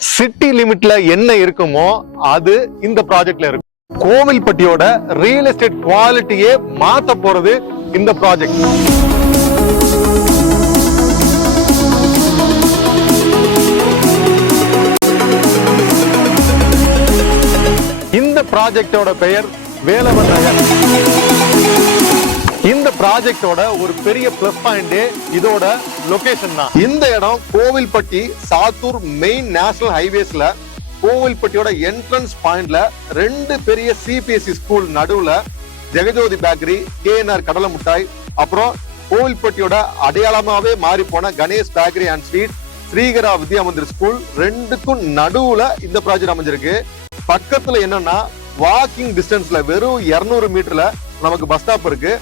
City லிமிட்ல என்ன இருக்குமோ அது இந்த ப்ராஜெக்ட்ல இருக்கும். கோவில்பட்டியோட ரியல் எஸ்டேட் குவாலிட்டியே மாத்த போறது இந்த ப்ராஜெக்ட் இந்த ப்ராஜெக்டோட பெயர் வேலவன் நகர். இந்த ப்ராஜெக்டோட ஒரு பெரிய பிளஸ் பாயிண்டே இதோட லொகேஷன் தான். இந்த இடம் கோவில்பட்டி சாத்தூர் மெயின் நேஷனல் ஹைவேஸ்ல கோவில்பட்டியோட என்ட்ரன்ஸ் பாயிண்ட்ல ரெண்டு பெரிய சிபிஎஸ்சி ஸ்கூல் நடுவுல ஜெகஜோதி பேக்கரி கேஎன்ஆர் கடலை முட்டாய் அப்புறம் கோவில்பட்டியோட அடையாளமாவே மாறி போன Ganesh bakery and sweet Srikara Vidya Mandir school ரெண்டுக்கும் நடுவுல இந்த ப்ராஜெக்ட் அமைஞ்சிருக்கு. பக்கத்துல என்னன்னா வாக்கிங் டிஸ்டன்ஸ்ல வெறும் 200 மீட்டர்ல நமக்கு பஸ் ஸ்டாப் இருக்கு.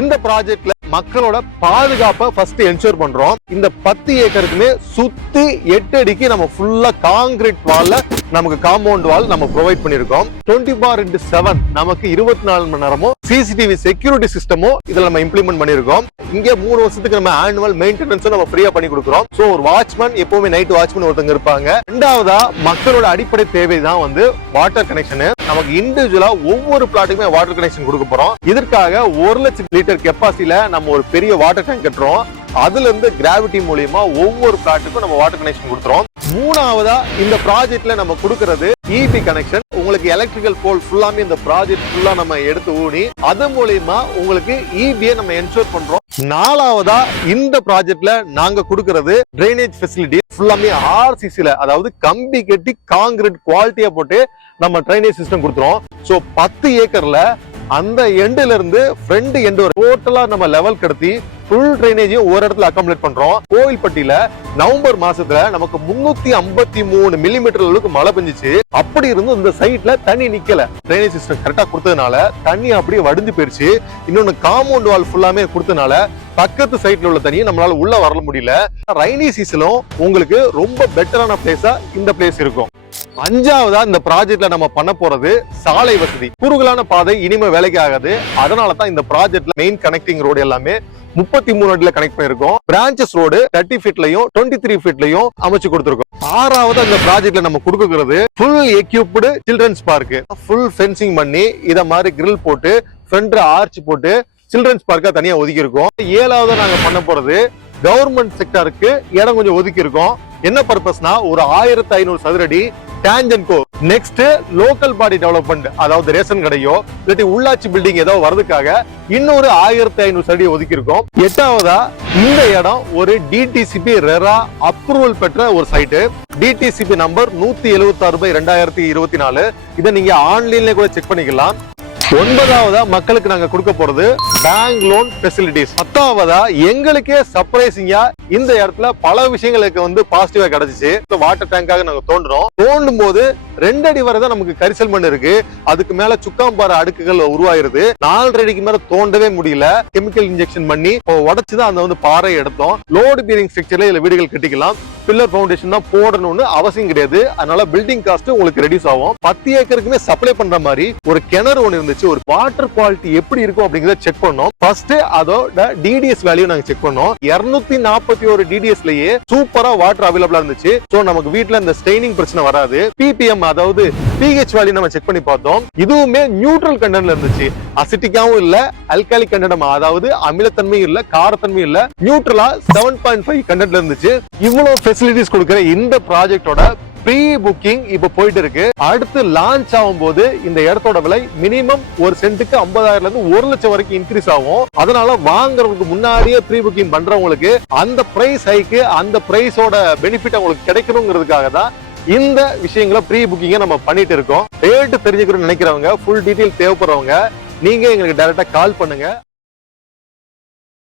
இந்த ப்ராஜெக்ட்ல மக்களோட பாதுகாப்பை ஃபர்ஸ்ட் என்ஷூர் பண்றோம். இந்த பத்து ஏக்கருக்குமே சுத்தி எட்டு அடிக்கு நம்ம ஃபுல்லா காங்கிரீட் வால்ல நமக்கு காம்பவுண்ட் வால் நம்ம ப்ரொவைட் பண்ணிருக்கோம் டுவெண்ட்டி பார் இன்டு செவன் நமக்கு இருபத்தி நாலு மணி நேரமும் சிசிடிவி செக்யூரிட்டி சிஸ்டமும் இதுல நம்ம இம்ப்ளிமெண்ட் பண்ணிருக்கோம் இங்க மூணு வருஷத்துக்கு நம்ம ஆனுவல் மெயின்டெனன்ஸும் நம்ம ஃப்ரீயா பண்ணி கொடுக்குறோம். சோ ஒரு வாட்ச்மேன் எப்பவுமே நைட் வாட்ச்மேன் ஒருத்தங்க இருப்பாங்க. ரெண்டாவதா மக்களோட அடிப்படை தேவை தான் வந்து வாட்டர் கனெக்ஷன் நமக்கு இண்டிவிஜுவலா ஒவ்வொரு பிளாட்டுக்குமே வாட்டர் கனெக்ஷன் கொடுக்க போறோம். இதற்காக ஒரு லட்சம் லிட்டர் கெப்பாசிட்டியில நம்ம ஒரு பெரிய வாட்டர் டேங்க் கட்டுறோம். அதுல இருந்து கிராவிட்டி மூலியமா ஒவ்வொரு பிளாட்டுக்கும் நம்ம வாட்டர் கனெக்ஷன் கொடுத்துறோம். மூணாவதா இந்த ப்ராஜெக்ட்ல நம்ம கொடுக்கறது இபி கனெக்ஷன் உங்களுக்கு எலக்ட்ரிக்கல் போல் ஃபுல்லாமே இந்த ப்ராஜெக்ட் ஃபுல்லா நம்ம எடுத்து ஊனி அது மூலியமா உங்களுக்கு இபியை நம்ம என்ஷூர் பண்றோம். நாலாவதா இந்த ப்ராஜெக்ட்ல நாங்க கொடுக்கறது டிரைனேஜ் ஃபெசிலிட்டி ஃபுல்லாமே ஆர்சிசில அதாவது கம்பி கட்டி காங்கிரீட் குவாலிட்டியா போட்டு நம்ம ட்ரைனேஜ் சிஸ்டம் கொடுத்துறோம். சோ பத்து ஏக்கர்ல அந்த எண்டுல இருந்து ஃப்ரண்ட் எண்டு டோட்டலா நம்ம லெவல் கடத்தி ஃபுல் ட்ரைனேஜையும் ஒரு இடத்துல அக்காமடேட் பண்றோம். கோவில்பட்டியில நவம்பர் மாசத்துல நமக்கு முன்னூத்தி ஐம்பத்தி மூணு மில்லிமீட்டர் அளவுக்கு மழை பெஞ்சிச்சு. அப்படி இருந்து இந்த சைட்ல தண்ணி நிக்கல. ட்ரைனேஜ் சிஸ்டம் கரெக்டா கொடுத்ததுனால தண்ணி அப்படியே வடிஞ்சு போயிருச்சு. இன்னொன்னு காம்பவுண்ட் வால் ஃபுல்லாமே கொடுத்ததுனால பக்கத்து சைட்ல உள்ள தண்ணியை நம்மளால உள்ள வர முடியல. ரைனி சீசனும் உங்களுக்கு ரொம்ப பெட்டரான பிளேஸா இந்த பிளேஸ் இருக்கும். அஞ்சாவதா இந்த ப்ராஜெக்ட்ல நம்ம பண்ண போறது சாலை வசதி. குறுகலான பாதை இனிமே வேலைக்கு ஆகாது. அதனால தான் இந்த ப்ராஜெக்ட்ல மெயின் கனெக்டிங் ரோடு எல்லாமே முப்பத்தி மூணு அடியில கனெக்ட் பண்ணிருக்கோம் பிரான்ச்சஸ் ரோடு தேர்ட்டி ஃபீட்லயும் டுவெண்ட்டி த்ரீ ஃபீட்லயும் அமைச்சு கொடுத்துருக்கோம். ஆறாவது அந்த ப்ராஜெக்ட்ல நம்ம கொடுக்குறது full equipped children's park full fencing பண்ணி இத மாதிரி கிரில் போட்டு ஃப்ரண்ட் ஆர்ச் போட்டு சில்ட்ரன்ஸ் பார்க்கா தனியா ஒதுக்கி இருக்கோம் ஏழாவது நாங்க பண்ண போறது கவர்மெண்ட் செக்டருக்கு இடம் கொஞ்சம் ஒதுக்கி இருக்கோம் என்ன பர்பஸ்னா ஒரு ஆயிரத்தி ஐநூறு சதுரடி டேஞ்சன்கோ நெக்ஸ்ட் லோக்கல் பாடி டெவலப்மெண்ட் அதாவது ரேஷன் கடையோ இல்லாட்டி உள்ளாட்சி பில்டிங் ஏதோ வரதுக்காக இன்னொரு ஆயிரத்தி ஐநூறு சடி ஒதுக்கி இருக்கோம் எட்டாவதா இந்த இடம் ஒரு டிடிசிபி ரெரா அப்ரூவல் பெற்ற ஒரு சைட்டு டிடிசிபி நம்பர் நூத்தி எழுபத்தி ஆறு பை ரெண்டாயிரத்தி இருபத்தி நாலு. இதை நீங்க ஆன்லைன்ல கூட செக் பண்ணிக்கலாம். ஒன்பதாவதா மக்களுக்கு நாங்க கொடுக்க போறது பேங்க் லோன் ஃபெசிலிட்டிஸ் பத்தாவதா எங்களுக்கே சர்ப்ரைசிங்கா இந்த இடத்துல பல விஷயங்களுக்கு வந்து பாசிட்டிவா கிடைச்சிச்சு. வாட்டர் டேங்காக நாங்க தோன்றோம் தோண்டும் போது ரெண்டு அடி வரை தான் நமக்கு கரிசல் மண் இருக்கு. அதுக்கு மேல சுக்காம்பார அடுக்குகள் உருவாயிருது. நாலரை அடிக்கு மேல தோண்டவே முடியல. கெமிக்கல் இன்ஜெக்ஷன் பண்ணி இப்போ அந்த வந்து பாறை எடுத்தோம். லோடு பீரிங் ஸ்ட்ரக்சர்ல இதுல வீடுகள் கட்டிக்கலாம். பில்லர் ஃபவுண்டேஷன் தான் போடணும்னு அவசியம் கிடையாது. அதனால பில்டிங் காஸ்ட் உங்களுக்கு ரெடியூஸ் ஆகும். பத்து ஏக்கருக்குமே சப்ளை பண்ற மாதிரி ஒரு கிணறு ஒன்று இருந்துச்சு. ஒரு வாட்டர் குவாலிட்டி எப்படி இருக்கும் அப்படிங்கறத செக் பண்ணோம். ஃபர்ஸ்ட் அதோட டிடிஎஸ் வேல்யூ நாங்க செக் பண்ணோம். இருநூத்தி நாற்பத்தி ஒரு டிடிஎஸ்லயே சூப்பரா வாட்டர் அவைலபிளா இருந்துச்சு. சோ நமக்கு வீட்டுல இந்த ஸ்ட்ரெயினிங் பிரச்சனை வராது. பிபிஎம் அதாவது பிஹெச் வேல்யூ நம்ம செக் பண்ணி பார்த்தோம். இதுவுமே நியூட்ரல் கண்டென்ட்ல இருந்துச்சு. அசிட்டிக்காவும் இல்ல அல்காலிக் கண்டனம் அதாவது அமிலத்தன்மையும் இல்ல காரத்தன்மையும் இல்ல நியூட்ரலா செவன் பாயிண்ட் ஃபைவ் கண்டென்ட்ல இருந்துச்சு. இவ்வளவு ஃபெசிலிட்டிஸ் கொடுக்கிற இந்த ப்ராஜெக்டோட ப்ரீ புக்கிங் இப்ப போயிட்டு இருக்கு அடுத்து லான்ச் ஆகும் போது இந்த இடத்தோட விலை மினிமம் ஒரு சென்ட்டுக்கு ஐம்பதாயிரம்ல இருந்து ஒரு லட்சம் வரைக்கும் இன்க்ரீஸ் ஆகும். அதனால வாங்குறதுக்கு முன்னாடியே ப்ரீ புக்கிங் பண்றவங்களுக்கு அந்த பிரைஸ் ஹைக்கு அந்த பிரைஸோட பெனிஃபிட் அவங்களுக்கு கிடைக்கணுங்கிறதுக்காக தான் இந்த விஷயங்களை ப்ரீ புக்கிங்க நம்ம பண்ணிட்டு இருக்கோம். ரேட்டு தெரிஞ்சுக்கணும்னு நினைக்கிறவங்க ஃபுல் டீட்டெயில் தேவைப்படுறவங்க நீங்க எங்களுக்கு டைரக்டா கால் பண்ணுங்க.